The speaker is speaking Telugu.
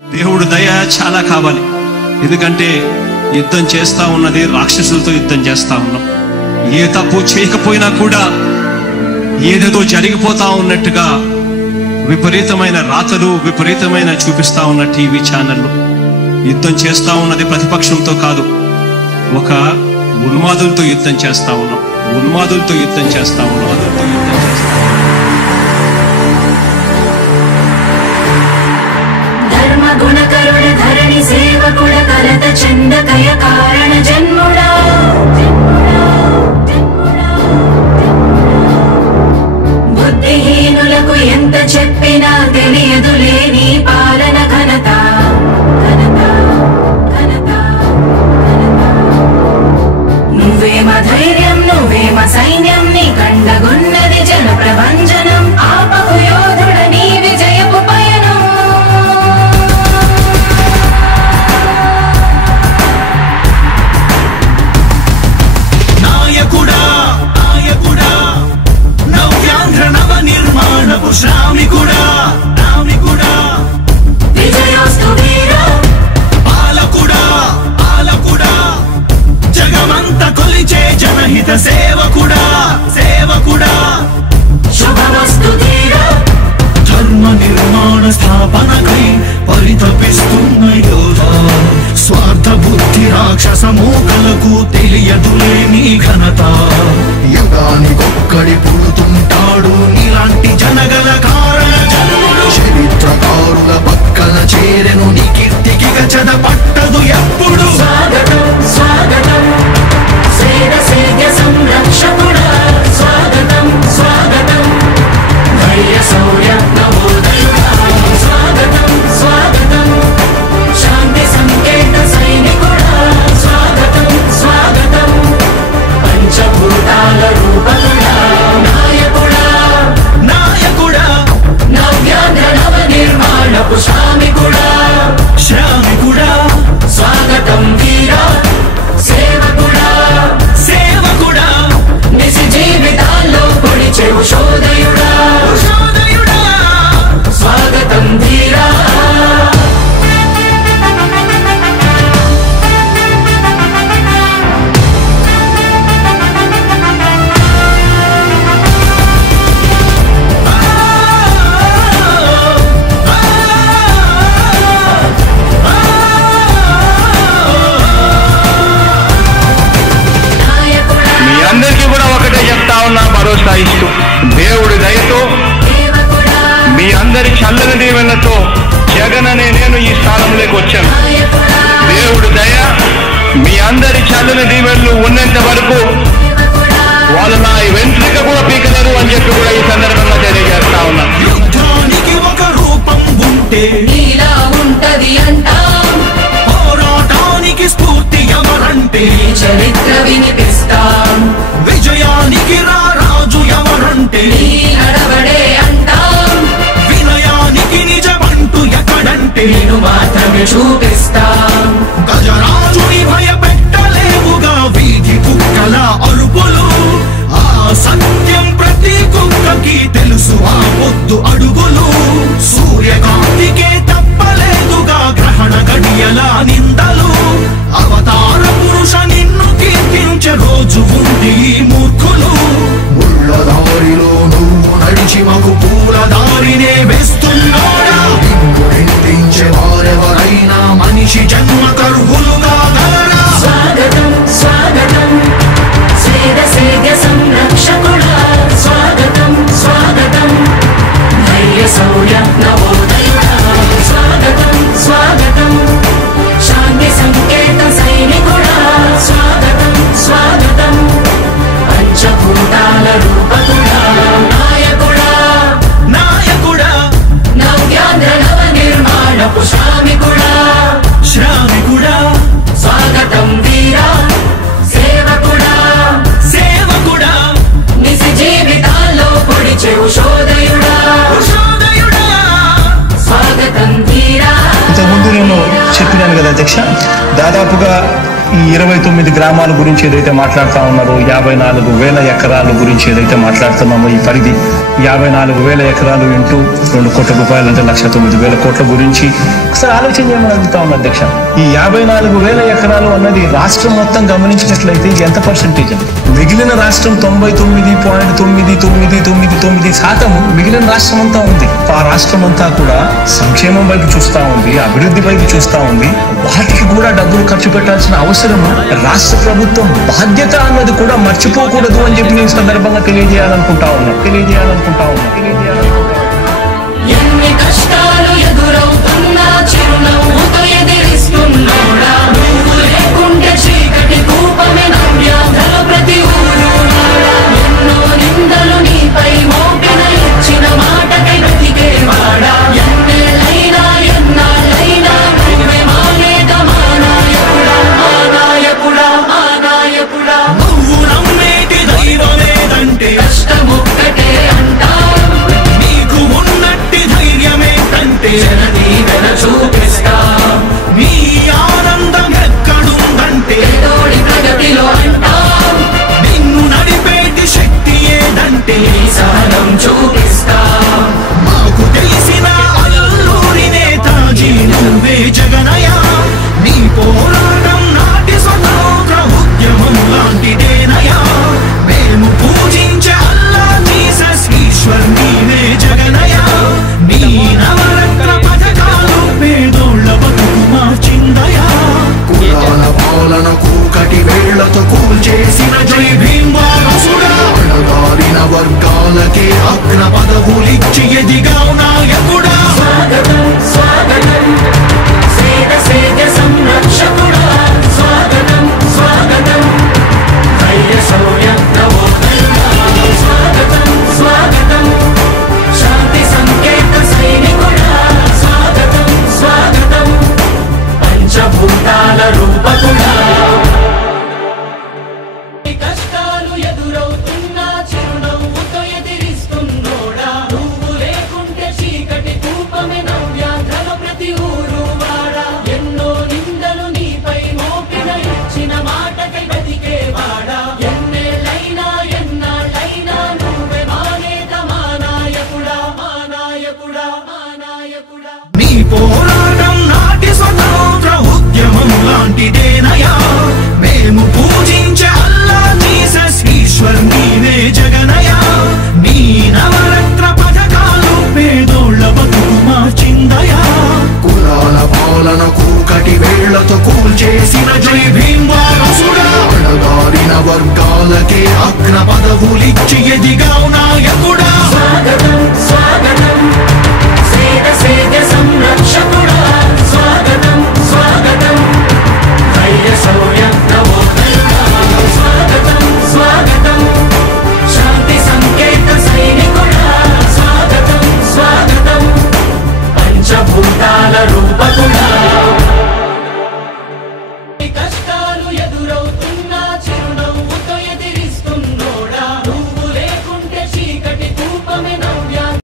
దేవుడు దయ చాలా కావాలి. ఎందుకంటే యుద్ధం చేస్తా ఉన్నది రాక్షసులతో యుద్ధం చేస్తా ఉన్నాం. ఏ తప్పు చేయకపోయినా కూడా ఏదేదో జరిగిపోతా ఉన్నట్టుగా విపరీతమైన రాతలు విపరీతమైన చూపిస్తా ఉన్న టీవీ ఛానళ్ళు. యుద్ధం చేస్తా ఉన్నది ప్రతిపక్షంతో కాదు, ఒక ఉన్మాదులతో యుద్ధం చేస్తా ఉన్నాం. ఉన్మాదులతో యుద్ధం చేస్తా ఉన్నాం. ధర్మ గుణకరుణ ధరణి సేవకుడ కరత చందకయ కారణ జన్ముడా బుద్ధిహీనులకు ఎంత చెప్పినా తెలియదులే నీ పాలన ఘనత. నువ్వేమ ధైర్యం నువ్వేమ సైన్యం నీ కండగున్నది జన ప్రభంజనం. ఆపకు యోధుడ నీ విజయపు పయనం. నాయకుడా నాయకుడా నవ్యాంధ్ర నవ నిర్మాణపు శ్రామికుడా రామికుడా విజయోస్తు వీరా పాలకుడా పాలకుడా జగమంత కొలిచే జనహిత సేవకుడా సేవకుడా శుభమస్తు ధీరా ధర్మ నిర్మాణ స్థాపనకై పరితపిస్తున్న యోధ. స్వార్థ బుద్ధి రాక్షస మూకలకు తెలియదులే నీ ఘనత. యుగానికొక్కడి పుడుతుంటాడు ఇలాంటి జనగల కారణ జన్ముడు. చరిత్రకారుల పక్కన చేరెను నీ కీర్తికి గచద పట్టదు ఎప్పుడు. స్వాగతం స్వాగతం సేద సేద్య సంరక్షకుడా స్వాగతం స్వాగతం ధైర్య శౌర్య నవోదయుడా స్వాగతం స్వాగతం శాంతి సంకేత సైనికుడా స్వాగతం స్వాగతం పంచభూతాల రూపకుడా నాయకుడా నాయకుడా నవ్యాంధ్ర నవ నిర్మాణపు శ్రామికుడా శ్రామికుడా స్వాగతం వీరా సేవకుడా సేవకుడా నిజ జీవితాల్లో పొడిచే ఉషోదయుడా ఉషోదయుడా స్వాగతం ధీరా నాయకుడా మీ అందరికీ కూడా ఒకటే చెప్తా ఉన్నా, భరోసా ఇస్తూ దేవుడి దయతో సేవకుడా మీ అందరి చల్లని దీవెనతో జగన్ అనే నేను ఈ స్థానంలోకి వచ్చాను. నాయకుడా దేవుడి దయ మీ అందరి చల్లని దీవెనలు ఉన్నంత వరకు సేవకుడా వాళ్ళు నా వెంట్రిక కూడా పీకలేరు అని చెప్పి కూడా ఈ సందర్భంగా తెలియజేస్తా ఉన్నా. యుద్ధానికి ఒక రూపం ఉంటే నీలా ఉంటది అంటాం. పోరాటానికి స్ఫూర్తి ఎవరంటే నీ చరిత్ర వినిపిస్తాం. విజయానికి రారాజు ఎవరంటే నీ నడవడే అంటాం. వినయానికి నిజమంటూ ఎక్కడంటే నేను మాత్రమే చూపిస్తాం. గజరాజుని భయపెట్టలేవుగా వీధి కుక్కల అరుపులు. ఆ సత్యం ప్రతి కుక్కకి తెలుసు ఆ పొద్దు అడుగులు. సూర్యకాంతికే తప్పలేదుగా గ్రహణ గడియల నిందలు. అవతార పురుష నిన్ను కీర్తించే రోజు ఉంది ఈ మూర్ఖులు. ముళ్ళ దారిలో నువ్వు నడిచి మగు పూల దారినే వేస్తున్నాడా నిన్ను నిందించే వారెవరైనా మనిషి జన్మ కరువులుగా గలరా. స్వాగతం స్వాగతం సేద సేద్య సంరక్షకుడా స్వాగతం స్వాగతం ధైర్య శౌర్య నవోదయుడా స్వాగతం స్వాగతం శాంతి సంకేత సైనికుడా స్వాగతం స్వాగతం పంచభూతాల రూపకుడా నాయకుడా నాయకుడా నవ్యాంధ్ర నవ నిర్మాణపు శ్రామికుడా శ్రామికుడా స్వాగతం వీరా సేవకుడా సేవకుడా నిజ జీవితాల్లో పొడిచే ఉషోదయుడా ఉషోదయుడా స్వాగతం ధీరా ఇంతకుముందు నేను చెప్పినాను కదా అధ్యక్ష, దాదాపుగా ఈ 29 గ్రామాల గురించి ఏదైతే మాట్లాడుతా ఉన్నారో, 54,000 ఎకరాల గురించి ఏదైతే మాట్లాడుతున్నామో, ఈ పరిధి 54,000 ఎకరాలు ఇంటూ 2 కోట్ల రూపాయలు అంటే 1,09,000 కోట్ల గురించి ఒకసారి ఆలోచన చేయమని అడుగుతా ఉన్నా అధ్యక్ష. ఈ 54,000 ఎకరాలు అన్నది రాష్ట్రం మొత్తం గమనించినట్లయితే ఇది ఎంత పర్సెంటేజ్ అండి? మిగిలిన రాష్ట్రం 99.9999% మిగిలిన రాష్ట్రం అంతా ఉంది. ఆ రాష్ట్రం అంతా కూడా సంక్షేమం వైపు చూస్తా ఉంది, అభివృద్ధి వైపు చూస్తా ఉంది. వాటికి కూడా డబ్బులు ఖర్చు పెట్టాల్సిన అవసరం రాష్ట్ర ప్రభుత్వం బాధ్యత అన్నది కూడా మర్చిపోకూడదు అని చెప్పి నేను సందర్భంగా తెలియజేయాలనుకుంటా ఉన్నా.